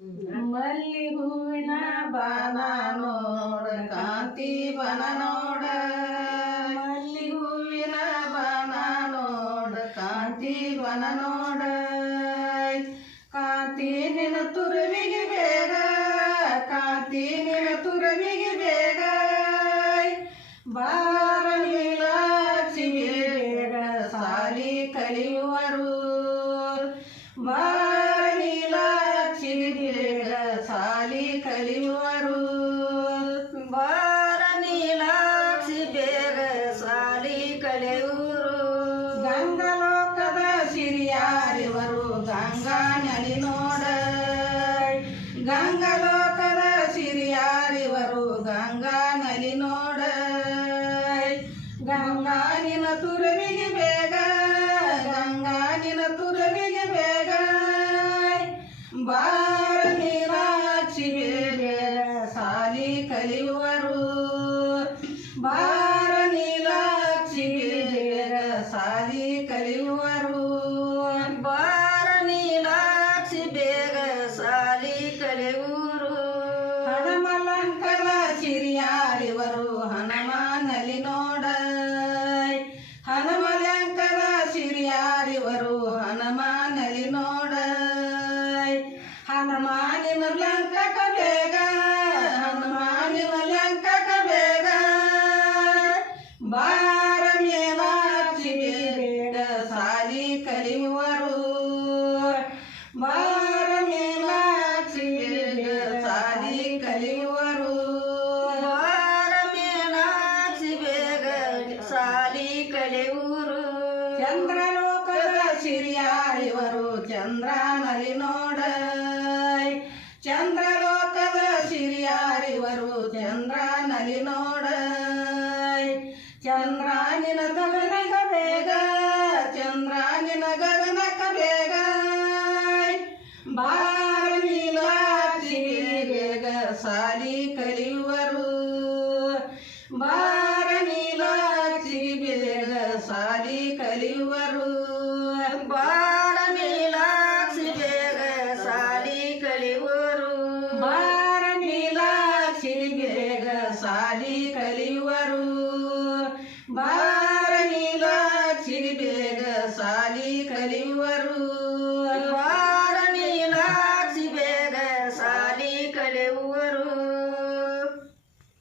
ಮಲ್ಲಿ ಹೂವಿನ ಬಾನ ನೋಡ ಕಾಂತಿ ಬನ ನೋಡ ಮಲ್ಲಿ ಹೂವಿನ ಬಾನ ನೋಡ ಕಾಂತಿ ಬನ ನೋಡ ಕಾಂತಿ ನಿನ ತುರುವಿಗೆ ಬೇಗ ಕಾಂತಿ ನಿನ ತುರುವಿಗೆ ಬೇಗ ಬಾರ ನೀಲಾಕ್ಷಿ ಬೇಗ ಸಾಲಿ ಕಲಿಯುವರು ಬಾರ ನೀಲಾಕ್ಷಿ ಬೇಗ ಸಾಲಿ ಕಲಿಯುವರು ಬಾರ ನೀಲಾಕ್ಷಿ ಬೇಗ ಸಾಲಿ ಕಲಿಯುವರು ಗಂಗಲೋಕದ ಸಿರಿಯಾರಿವರು ಗಂಗಾ ನಲಿ ನೋಡ ಗಂಗಲೋಕದ ಸಿರಿಯಾರಿವರು ಗಂಗಾ ನಲಿ ನೋಡ ಗಂಗಾ ನಿನ ತುರುವಿಗೆ ಬೇಗ ಗಂಗಾ ನಿನ ತುರುವಿಗೆ ಬೇಗ ಬಾರ ನೀಲಾಕ್ಷಿ ಬೇಗ ಸಾಲಿ ಕಲಿಯುವರು ಬಾರ ನೀಲಾಕ್ಷಿ ಬೇಗ ಸಾಲಿ ಕಲಿಯುವರು ಬಾರ ನೀಲಾಕ್ಷಿ ಬೇಗ ಸಾಲಿ ಕಲಿಯುವರು ಹನುಮಲಂಕದ ಸಿರಿಯಾರಿವರು ಹನುಮಾನಲಿ ನೋಡ ಹನುಮಲಂಕದ ಸಿರಿಯಾರಿವರು ಹನುಮಾನಲಿ ನೋಡ ಹನುಮಾನಿನ ಲಂಕಕ ಬೇಗ ಹನುಮಾನಿನ ಲಂಕಕ ಬೇಗ ಬಾರ ನೀಲಾಕ್ಷಿ ಬೇಗ ಸಾಲಿ ಕಲಿಯುವರು ಬಾರ ನೀಲಾಕ್ಷಿ ಬೇಗ ಸಾಲಿ ಕಲಿಯುವರು ಬಾರ ನೀಲಾಕ್ಷಿ ಬೇಗ ಸಾಲಿ ಕಲಿಯುವರು ಚಂದ್ರಲೋಕದ ಸಿರಿಯಾರಿವರು ಚಂದ್ರನಲಿ ನೋಡ ಚಂದ್ರಲೋಕದ ಸಿರಿಯಾರಿವರು ಚಂದ್ರನಲಿ ನೋಡ ಚಂದ್ರನಿನ ಗಗನಕ ಬೇಗ ಚಂದ್ರನಿನ ಗಗನಕ ಬೇಗ ಬಾರ ನೀಲಾಕ್ಷಿ ಬೇಗ ಸಾಲಿ ಕಲಿಯುವರು ಬಾರ ನೀಲಾಕ್ಷಿ ಬೇಗ ಸಾಲಿ ಕಲಿಯುವರು ಬಾರ ನೀಲಾಕ್ಷಿ ಬೇಗ ಸಾಲಿ ಕಲಿಯುವರು ಬಾರ ನೀಲಾಕ್ಷಿ ಬೇಗ ಸಾಲಿ ಕಲಿಯುವರು ಬಾರ ನೀಲಾಕ್ಷಿ ಬೇಗ ಸಾಲಿ ಕಲಿಯುವರು